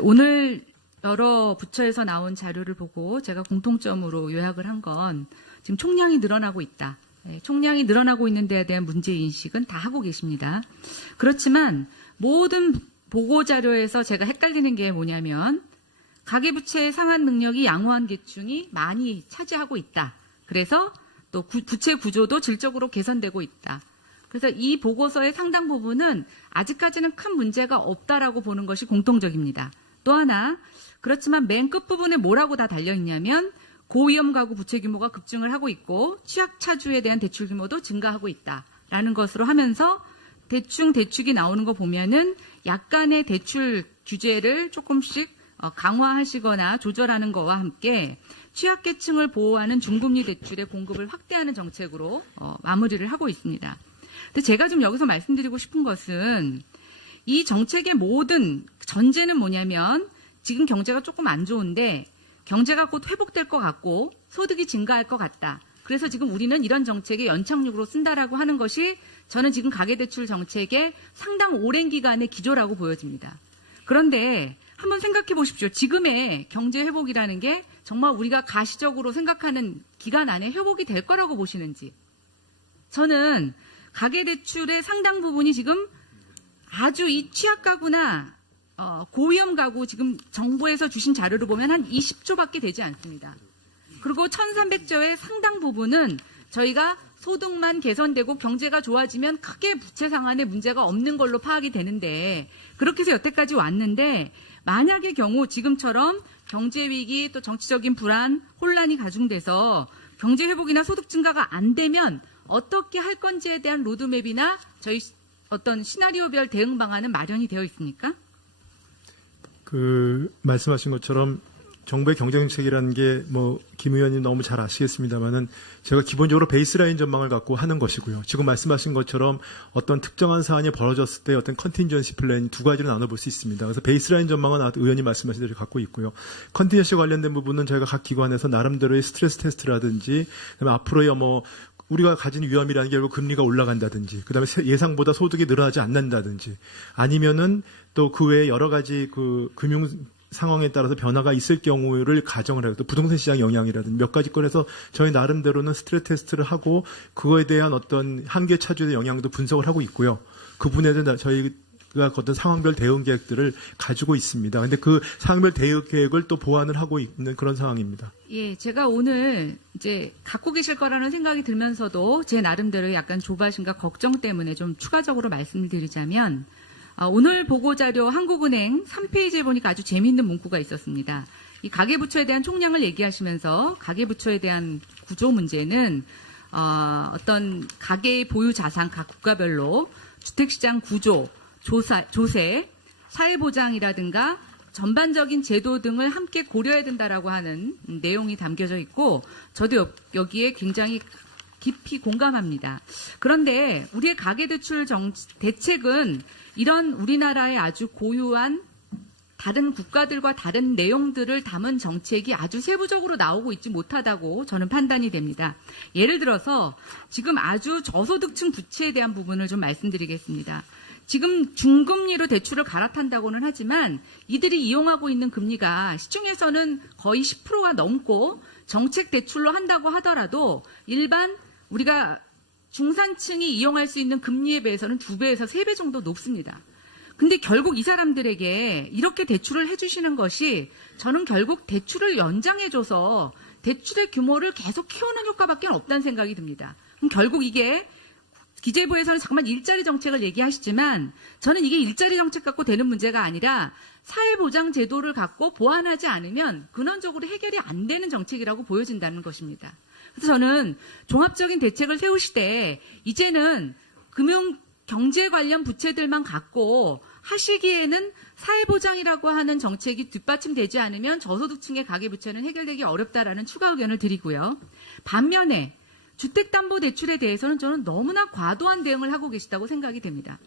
오늘 여러 부처에서 나온 자료를 보고 제가 공통점으로 요약을 한 건 지금 총량이 늘어나고 있다. 총량이 늘어나고 있는 데에 대한 문제인식은 다 하고 계십니다. 그렇지만 모든 보고자료에서 제가 헷갈리는 게 뭐냐면 가계부채의 상환 능력이 양호한 계층이 많이 차지하고 있다. 그래서 또 부채 구조도 질적으로 개선되고 있다. 그래서 이 보고서의 상당 부분은 아직까지는 큰 문제가 없다라고 보는 것이 공통적입니다. 또 하나, 그렇지만 맨 끝부분에 뭐라고 다 달려있냐면 고위험 가구 부채 규모가 급증을 하고 있고 취약차주에 대한 대출 규모도 증가하고 있다라는 것으로 하면서 대축이 나오는 거 보면은 약간의 대출 규제를 조금씩 강화하시거나 조절하는 것과 함께 취약계층을 보호하는 중금리 대출의 공급을 확대하는 정책으로 마무리를 하고 있습니다. 근데 제가 좀 여기서 말씀드리고 싶은 것은 이 정책의 모든 전제는 뭐냐면 지금 경제가 조금 안 좋은데 경제가 곧 회복될 것 같고 소득이 증가할 것 같다. 그래서 지금 우리는 이런 정책의 연착륙으로 쓴다라고 하는 것이 저는 지금 가계대출 정책의 상당 오랜 기간의 기조라고 보여집니다. 그런데 한번 생각해 보십시오. 지금의 경제 회복이라는 게 정말 우리가 가시적으로 생각하는 기간 안에 회복이 될 거라고 보시는지. 저는 가계대출의 상당 부분이 지금 아주 이 취약가구나 고위험 가구 지금 정부에서 주신 자료를 보면 한 20조밖에 되지 않습니다. 그리고 1300조의 상당 부분은 저희가 소득만 개선되고 경제가 좋아지면 크게 부채 상환에 문제가 없는 걸로 파악이 되는데 그렇게 해서 여태까지 왔는데 만약의 경우 지금처럼 경제위기 또 정치적인 불안, 혼란이 가중돼서 경제 회복이나 소득 증가가 안 되면 어떻게 할 건지에 대한 로드맵이나 저희 어떤 시나리오별 대응 방안은 마련이 되어 있습니까? 말씀하신 것처럼 정부의 경제정책이라는 게 김 의원님 너무 잘 아시겠습니다만은 제가 기본적으로 베이스라인 전망을 갖고 하는 것이고요. 지금 말씀하신 것처럼 어떤 특정한 사안이 벌어졌을 때 어떤 컨틴전시 플랜 두 가지로 나눠볼 수 있습니다. 그래서 베이스라인 전망은 의원님 말씀하신 대로 갖고 있고요. 컨틴전시 관련된 부분은 저희가 각 기관에서 나름대로의 스트레스 테스트라든지 그다음에 앞으로의 우리가 가진 위험이라는 게 결국 금리가 올라간다든지, 그 다음에 예상보다 소득이 늘어나지 않는다든지, 아니면은 또 그 외에 여러 가지 금융 상황에 따라서 변화가 있을 경우를 가정을 해요. 또 부동산 시장 영향이라든지 몇 가지 건에서 저희 나름대로는 스트레스 테스트를 하고 그거에 대한 어떤 한계 차주의 영향도 분석을 하고 있고요. 그 부분에는 저희가 어떤 상황별 대응 계획들을 가지고 있습니다. 근데 그 상황별 대응 계획을 또 보완을 하고 있는 그런 상황입니다. 예, 제가 오늘 이제 갖고 계실 거라는 생각이 들면서도 제 나름대로 약간 조바심과 걱정 때문에 좀 추가적으로 말씀을 드리자면 오늘 보고자료 한국은행 3페이지에 보니까 아주 재미있는 문구가 있었습니다. 이 가계부처에 대한 총량을 얘기하시면서 가계부처에 대한 구조 문제는 어떤 가계의 보유 자산 각 국가별로 주택시장 구조, 조세, 사회보장이라든가 전반적인 제도 등을 함께 고려해야 된다라고 하는 내용이 담겨져 있고 저도 여기에 굉장히 깊이 공감합니다. 그런데 우리의 가계대출 대책은 이런 우리나라의 아주 고유한 다른 국가들과 다른 내용들을 담은 정책이 아주 세부적으로 나오고 있지 못하다고 저는 판단이 됩니다. 예를 들어서 지금 아주 저소득층 부채에 대한 부분을 좀 말씀드리겠습니다. 지금 중금리로 대출을 갈아탄다고는 하지만 이들이 이용하고 있는 금리가 시중에서는 거의 10%가 넘고 정책 대출로 한다고 하더라도 일반 우리가 중산층이 이용할 수 있는 금리에 비해서는 2배에서 3배 정도 높습니다. 근데 결국 이 사람들에게 이렇게 대출을 해주시는 것이 저는 결국 대출을 연장해줘서 대출의 규모를 계속 키우는 효과밖에 없다는 생각이 듭니다. 그럼 결국 이게 기재부에서는 잠깐만 일자리 정책을 얘기하시지만 저는 이게 일자리 정책 갖고 되는 문제가 아니라 사회보장 제도를 갖고 보완하지 않으면 근원적으로 해결이 안 되는 정책이라고 보여진다는 것입니다. 그래서 저는 종합적인 대책을 세우시되 이제는 금융 경제 관련 부채들만 갖고 하시기에는 사회보장이라고 하는 정책이 뒷받침되지 않으면 저소득층의 가계부채는 해결되기 어렵다라는 추가 의견을 드리고요. 반면에 주택담보대출에 대해서는 저는 너무나 과도한 대응을 하고 계시다고 생각이 됩니다.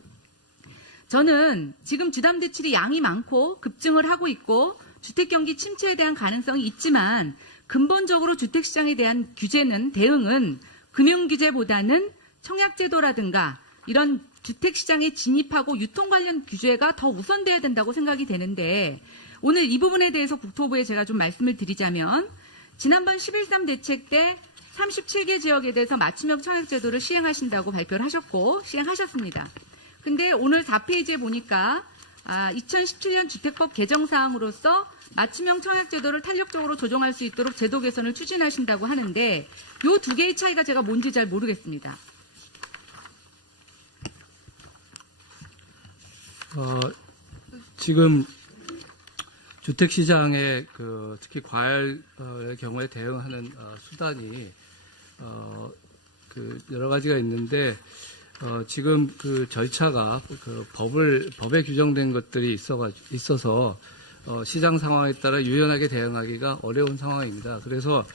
저는 지금 주담대출이 양이 많고 급증을 하고 있고 주택경기 침체에 대한 가능성이 있지만 근본적으로 주택시장에 대한 대응은 금융규제보다는 청약제도라든가 이런 주택시장에 진입하고 유통 관련 규제가 더 우선돼야 된다고 생각이 되는데 오늘 이 부분에 대해서 국토부에 제가 좀 말씀을 드리자면 지난번 11.3 대책 때 37개 지역에 대해서 맞춤형 청약제도를 시행하신다고 발표를 하셨고 시행하셨습니다. 근데 오늘 4페이지에 보니까 2017년 주택법 개정 사항으로서 맞춤형 청약제도를 탄력적으로 조정할 수 있도록 제도 개선을 추진하신다고 하는데 이 두 개의 차이가 제가 뭔지 잘 모르겠습니다. 지금 주택시장의 특히 과열의 경우에 대응하는 수단이 여러 가지가 있는데 지금 절차가 법에 규정된 것들이 있어서 시장 상황에 따라 유연하게 대응하기가 어려운 상황입니다. 그래서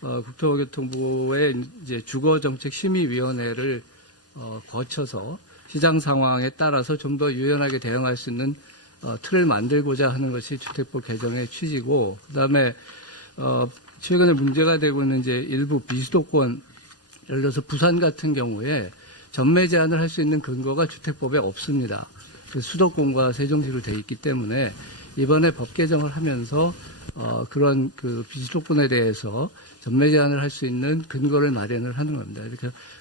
국토교통부의 이제 주거정책심의위원회를 거쳐서 시장 상황에 따라서 좀 더 유연하게 대응할 수 있는 틀을 만들고자 하는 것이 주택법 개정의 취지고, 그다음에 최근에 문제가 되고 있는 이제 일부 비수도권, 예를 들어서 부산 같은 경우에 전매 제한을 할 수 있는 근거가 주택법에 없습니다. 수도권과 세종시로 돼 있기 때문에 이번에 법 개정을 하면서 그런 비수도권에 대해서 전매 제한을 할 수 있는 근거를 마련을 하는 겁니다.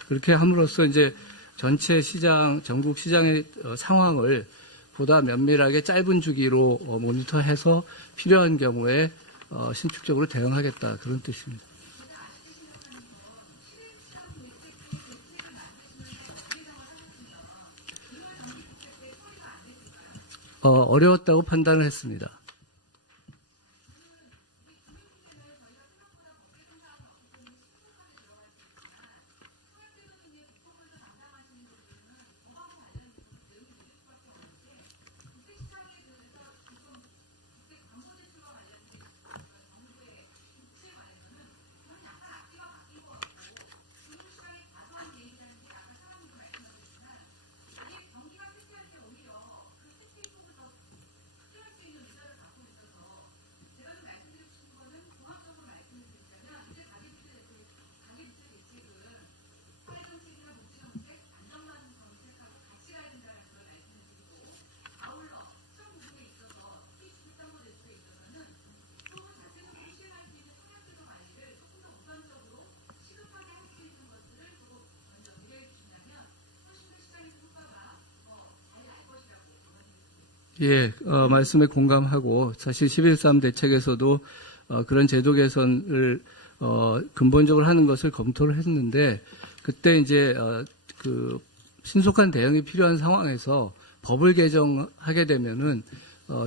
그렇게 함으로써 이제 전체 시장, 전국 시장의 상황을 보다 면밀하게 짧은 주기로 모니터해서 필요한 경우에 신축적으로 대응하겠다, 그런 뜻입니다. 어려웠다고 판단을 했습니다. 예, 말씀에 공감하고, 사실 11.3 대책에서도 그런 제도 개선을 근본적으로 하는 것을 검토를 했는데, 그때 이제 신속한 대응이 필요한 상황에서 법을 개정하게 되면은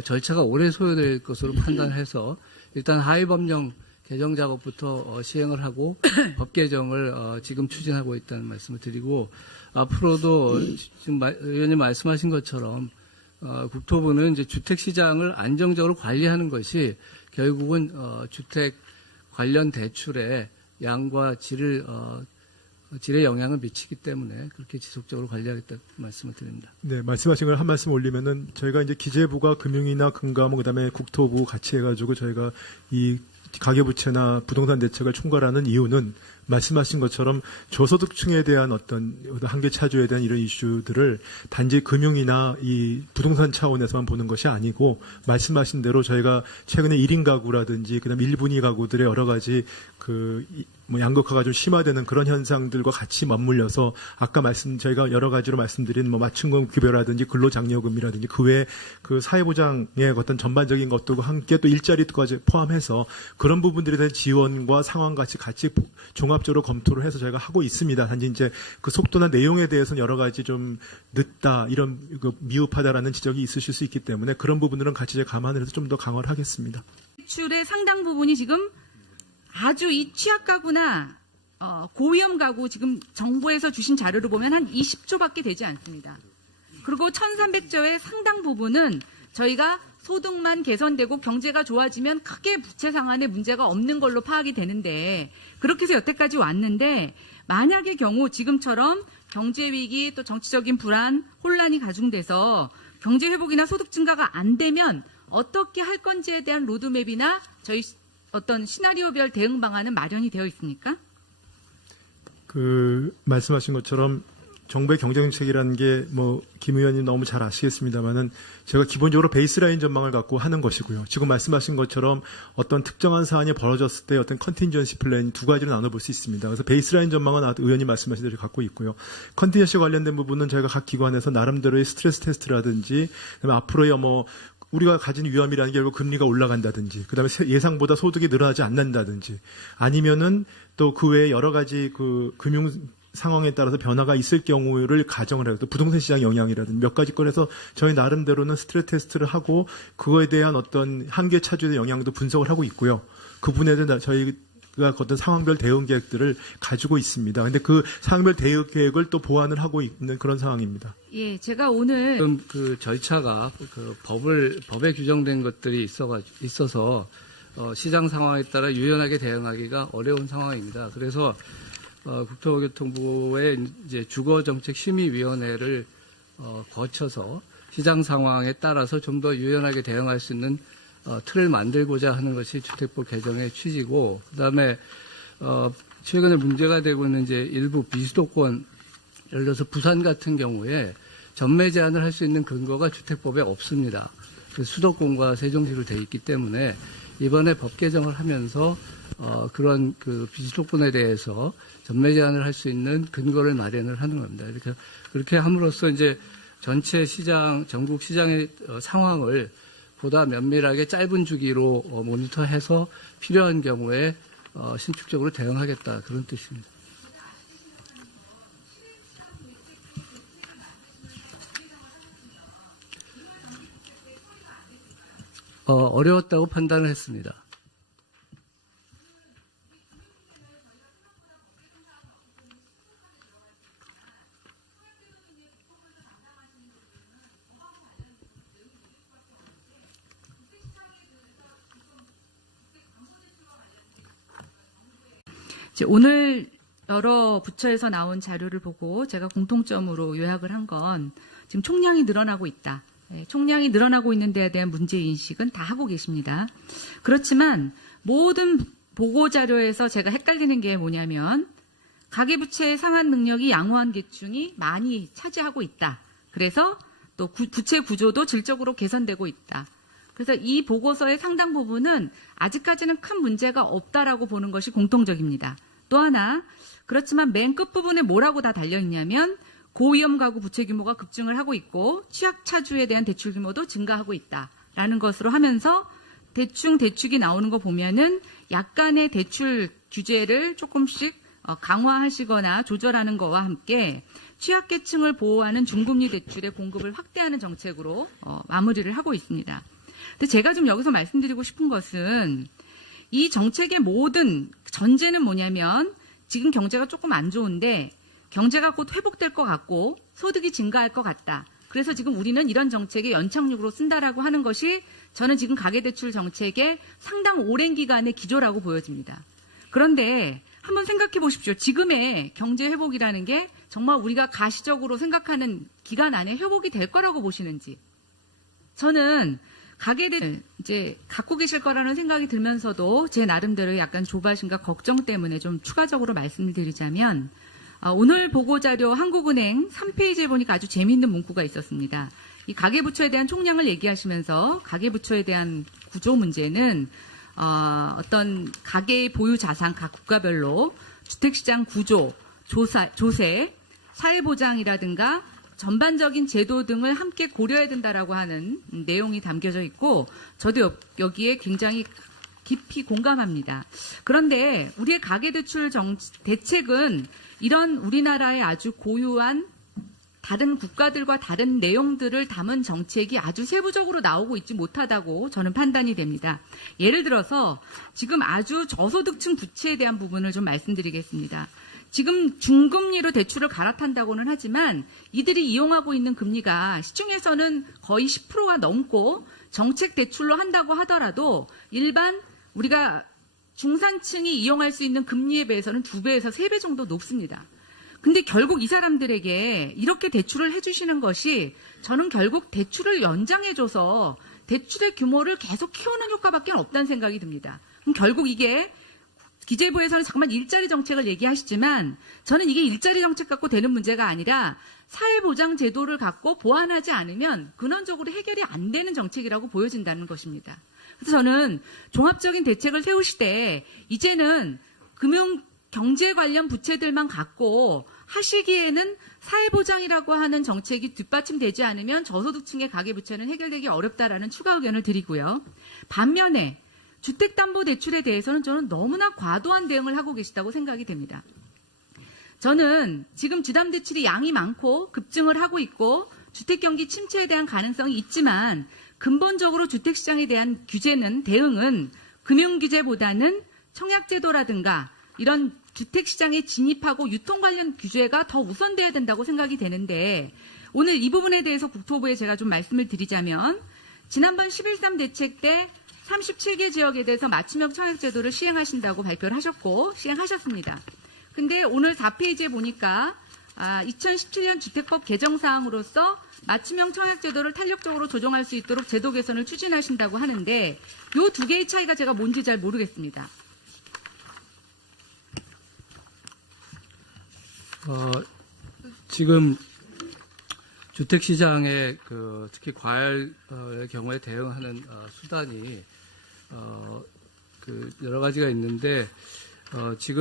절차가 오래 소요될 것으로 판단해서 일단 하위법령 개정 작업부터 시행을 하고 법 개정을 지금 추진하고 있다는 말씀을 드리고, 앞으로도 지금 의원님 말씀하신 것처럼 국토부는 이제 주택 시장을 안정적으로 관리하는 것이 결국은 주택 관련 대출의 양과 질에 영향을 미치기 때문에 그렇게 지속적으로 관리하겠다는 말씀을 드립니다. 네, 말씀하신 걸 한 말씀 올리면은 저희가 이제 기재부가 금융이나 금감원 그다음에 국토부 같이 해가지고 저희가 이 가계부채나 부동산 대책을 총괄하는 이유는 말씀하신 것처럼 저소득층에 대한 어떤 한계 차주에 대한 이런 이슈들을 단지 금융이나 이 부동산 차원에서만 보는 것이 아니고, 말씀하신 대로 저희가 최근에 1인 가구라든지 그다음 1분위 가구들의 여러 가지 양극화가 좀 심화되는 그런 현상들과 같이 맞물려서 아까 저희가 여러 가지로 말씀드린 맞춤금 급여라든지 근로장려금이라든지 그 외에 사회보장의 어떤 전반적인 것들과 함께 또 일자리까지 포함해서 그런 부분들에 대한 지원과 상황 같이 종합적으로 검토를 해서 저희가 하고 있습니다. 단지 이제 그 속도나 내용에 대해서는 여러 가지 좀 늦다, 이런 미흡하다라는 지적이 있으실 수 있기 때문에 그런 부분들은 같이 감안을 해서 좀 더 강화를 하겠습니다. 대출의 상당 부분이 지금 아주 이 취약 가구나 고위험 가구, 지금 정부에서 주신 자료를 보면 한 20조밖에 되지 않습니다. 그리고 1,300조의 상당 부분은 저희가 소득만 개선되고 경제가 좋아지면 크게 부채 상환에 문제가 없는 걸로 파악이 되는데, 그렇게 해서 여태까지 왔는데, 만약의 경우 지금처럼 경제 위기 또 정치적인 불안, 혼란이 가중돼서 경제 회복이나 소득 증가가 안 되면 어떻게 할 건지에 대한 로드맵이나 저희 어떤 시나리오별 대응 방안은 마련이 되어 있습니까? 말씀하신 것처럼 정부의 경제정책이라는 게 김 의원님 너무 잘 아시겠습니다만은 제가 기본적으로 베이스라인 전망을 갖고 하는 것이고요. 지금 말씀하신 것처럼 어떤 특정한 사안이 벌어졌을 때 어떤 컨틴전시 플랜 두 가지로 나눠볼 수 있습니다. 그래서 베이스라인 전망은 의원님 말씀하신 대로 갖고 있고요. 컨틴전시 관련된 부분은 저희가 각 기관에서 나름대로의 스트레스 테스트라든지 그다음에 앞으로의 우리가 가진 위험이라는 게 결국 금리가 올라간다든지, 그다음에 예상보다 소득이 늘어나지 않는다든지, 아니면은 또 그 외에 여러 가지 금융 상황에 따라서 변화가 있을 경우를 가정을 해서 또 부동산 시장 영향이라든지 몇 가지 건에서 저희 나름대로는 스트레스 테스트를 하고 그거에 대한 어떤 한계 차주의 영향도 분석을 하고 있고요. 그 부분에 대한 저희가 어떤 상황별 대응 계획들을 가지고 있습니다. 근데 그 상황별 대응 계획을 또 보완을 하고 있는 그런 상황입니다. 예, 제가 오늘 지금 그 절차가 법에 규정된 것들이 있어서 시장 상황에 따라 유연하게 대응하기가 어려운 상황입니다. 그래서 국토교통부의 이제 주거정책심의위원회를 거쳐서 시장 상황에 따라서 좀 더 유연하게 대응할 수 있는 틀을 만들고자 하는 것이 주택법 개정의 취지고, 그다음에 최근에 문제가 되고 있는 이제 일부 비수도권, 예를 들어서 부산 같은 경우에 전매 제한을 할 수 있는 근거가 주택법에 없습니다. 수도권과 세종시로 돼 있기 때문에 이번에 법 개정을 하면서 그런 비수도권에 대해서 전매 제한을 할 수 있는 근거를 마련을 하는 겁니다. 그렇게 함으로써 이제 전체 시장, 전국 시장의 상황을 보다 면밀하게 짧은 주기로 모니터해서 필요한 경우에 신축적으로 대응하겠다, 그런 뜻입니다. 어려웠다고 판단을 했습니다. 오늘 여러 부처에서 나온 자료를 보고 제가 공통점으로 요약을 한 건 지금 총량이 늘어나고 있다. 총량이 늘어나고 있는 데에 대한 문제인식은 다 하고 계십니다. 그렇지만 모든 보고자료에서 제가 헷갈리는 게 뭐냐면 가계부채의 상환 능력이 양호한 계층이 많이 차지하고 있다. 그래서 또 부채 구조도 질적으로 개선되고 있다. 그래서 이 보고서의 상당 부분은 아직까지는 큰 문제가 없다라고 보는 것이 공통적입니다. 또 하나, 그렇지만 맨 끝부분에 뭐라고 다 달려있냐면 고위험 가구 부채 규모가 급증을 하고 있고 취약차주에 대한 대출 규모도 증가하고 있다라는 것으로 하면서 대축이 나오는 거 보면은 약간의 대출 규제를 조금씩 강화하시거나 조절하는 거와 함께 취약계층을 보호하는 중금리 대출의 공급을 확대하는 정책으로 마무리를 하고 있습니다. 근데 제가 좀 여기서 말씀드리고 싶은 것은 이 정책의 모든 전제는 뭐냐면 지금 경제가 조금 안 좋은데 경제가 곧 회복될 것 같고 소득이 증가할 것 같다. 그래서 지금 우리는 이런 정책의 연착륙으로 쓴다라고 하는 것이 저는 지금 가계대출 정책의 상당 오랜 기간의 기조라고 보여집니다. 그런데 한번 생각해 보십시오. 지금의 경제 회복이라는 게 정말 우리가 가시적으로 생각하는 기간 안에 회복이 될 거라고 보시는지. 저는 가계대출 이제 갖고 계실 거라는 생각이 들면서도 제 나름대로 약간 조바심과 걱정 때문에 좀 추가적으로 말씀을 드리자면 오늘 보고자료 한국은행 3페이지에 보니까 아주 재미있는 문구가 있었습니다. 이 가계부채에 대한 총량을 얘기하시면서 가계부채에 대한 구조 문제는 어떤 가계의 보유 자산 각 국가별로 주택시장 구조, 조세, 사회보장이라든가 전반적인 제도 등을 함께 고려해야 된다라고 하는 내용이 담겨져 있고 저도 여기에 굉장히 깊이 공감합니다. 그런데 우리의 가계대출 대책은 이런 우리나라의 아주 고유한 다른 국가들과 다른 내용들을 담은 정책이 아주 세부적으로 나오고 있지 못하다고 저는 판단이 됩니다. 예를 들어서 지금 아주 저소득층 부채에 대한 부분을 좀 말씀드리겠습니다. 지금 중금리로 대출을 갈아탄다고는 하지만 이들이 이용하고 있는 금리가 시중에서는 거의 10%가 넘고 정책 대출로 한다고 하더라도 일반 우리가 중산층이 이용할 수 있는 금리에 비해서는 2배에서 3배 정도 높습니다. 근데 결국 이 사람들에게 이렇게 대출을 해주시는 것이 저는 결국 대출을 연장해줘서 대출의 규모를 계속 키우는 효과밖에 없다는 생각이 듭니다. 그럼 결국 이게 기재부에서는 잠깐만 일자리 정책을 얘기하시지만 저는 이게 일자리 정책 갖고 되는 문제가 아니라 사회보장 제도를 갖고 보완하지 않으면 근원적으로 해결이 안 되는 정책이라고 보여진다는 것입니다. 그래서 저는 종합적인 대책을 세우시되 이제는 금융 경제 관련 부채들만 갖고 하시기에는 사회보장이라고 하는 정책이 뒷받침되지 않으면 저소득층의 가계부채는 해결되기 어렵다라는 추가 의견을 드리고요. 반면에 주택담보대출에 대해서는 저는 너무나 과도한 대응을 하고 계시다고 생각이 됩니다. 저는 지금 주담대출이 양이 많고 급증을 하고 있고 주택경기 침체에 대한 가능성이 있지만 근본적으로 주택시장에 대한 대응은 금융규제보다는 청약제도라든가 이런 주택시장에 진입하고 유통 관련 규제가 더 우선돼야 된다고 생각이 되는데 오늘 이 부분에 대해서 국토부에 제가 좀 말씀을 드리자면 지난번 11.3 대책 때 37개 지역에 대해서 맞춤형 청약제도를 시행하신다고 발표를 하셨고 시행하셨습니다. 근데 오늘 4페이지에 보니까 2017년 주택법 개정 사항으로서 맞춤형 청약제도를 탄력적으로 조정할 수 있도록 제도 개선을 추진하신다고 하는데 이 두 개의 차이가 제가 뭔지 잘 모르겠습니다. 지금 주택시장의 특히 과열의 경우에 대응하는 수단이 여러 가지가 있는데 지금